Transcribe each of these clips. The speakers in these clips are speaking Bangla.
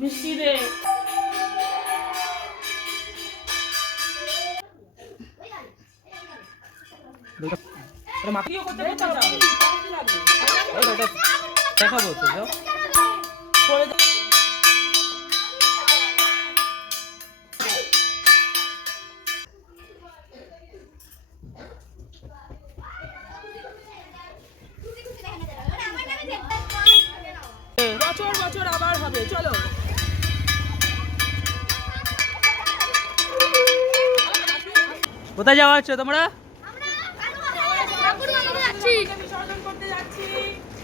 মিষ্টি রে? দেখাবো তো যাও। বছর বছর আবার হবে চলো। কোথায় যাওয়া হচ্ছে তোমরা? বিসর্জন করতে যাচ্ছি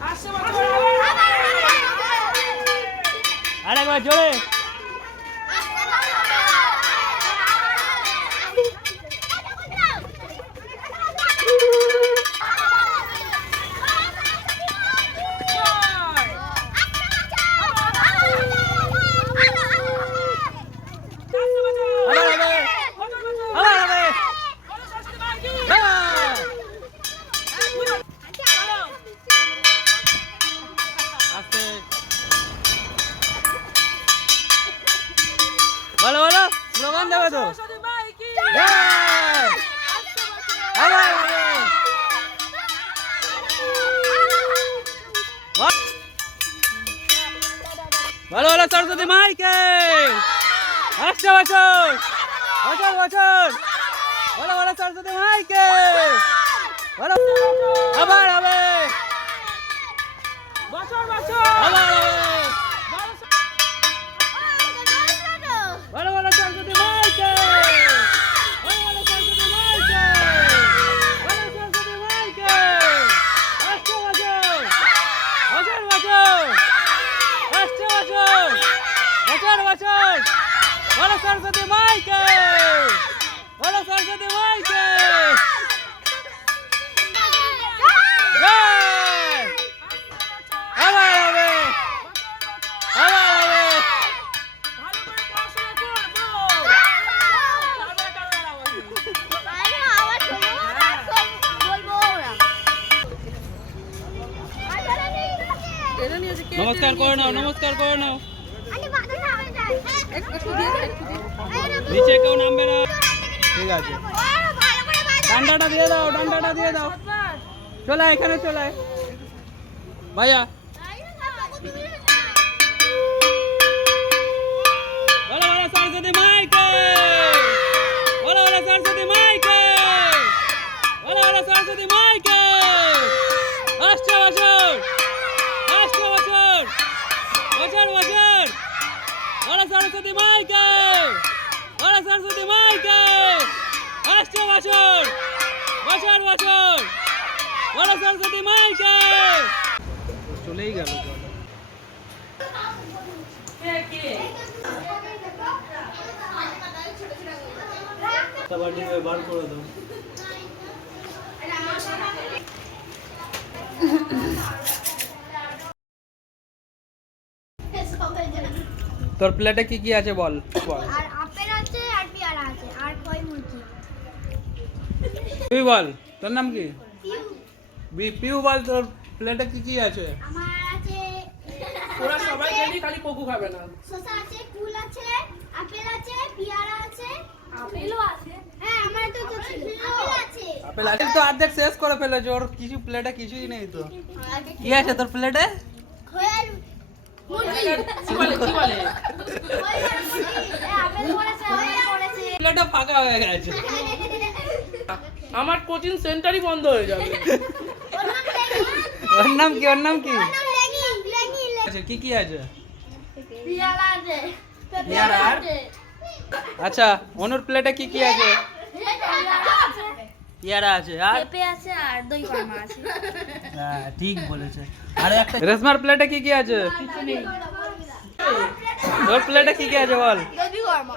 আসছে বছর আবার আর একবার জোরে। বলো বলো স্লোগান দেবে তো। বলো বলো, সরস্বতী মাইকে। আসছে বছর বছর বছর বলো বলো, সরস্বতী মাইকে। বলো আবার হবে। বছর বছর হবে আবার হবে ভালো করে পড়াশোনা করব তারপরে টাকা লাগাবো। নমস্কার করে নাও নমস্কার করে নাও। নিচে কেউ নামবে না। ঠিক আছে। ডান্ডাটা দিয়ে দাও ডান্ডাটা দিয়ে দাও। চলে এখানে চলে ভাইয়া সরস্বতী মাইকে! বলো সরস্বতী মাইকে! আসছে বছর বছর বছর বলো সরস্বতী মাইকে! চলেই গেল কে কে কাবাডি বার করে দাও তোর প্লেটে কি কি আছে বল বল। আর আপেল আছে আর পেয়ারা আছে আর কই মুরগি। তুই বল তোর নাম কি? বি- পিউ বল তোর প্লেটে কি কি আছে? আমার আছে ওরা সবাই গেলি খালি কোকু খাবে না। শসা আছে কুল আছে আপেল আছে পেয়ারা আছে। আপেলও আছে। হ্যাঁ আমার তো তো ছিল। আপেল আছে। আপেল আছে? তো অর্ধেক শেষ করে ফেলেছে ওর কিছু প্লেটে কিছুই নেই তো। কি আছে তোর প্লেটে? মুরগি। কি বলে। ফাঁকা হয়ে গেছে। আমার কোচিং সেন্টারই বন্ধ হয়ে যাবে। ওর নাম লেগি ওর নাম কি? ওর নাম কি আছে? কি কি আছে? আচ্ছা অনুর প্লেটে কি কি আছে? আছে আর? পেঁপে আছে আর দই কর্মা আছে। হ্যাঁ ঠিক বলেছে। আরে একটা রেশমার প্লেটে কি কি আছে? তোর প্লেটে কি কি আছে বল? দধি কর্মা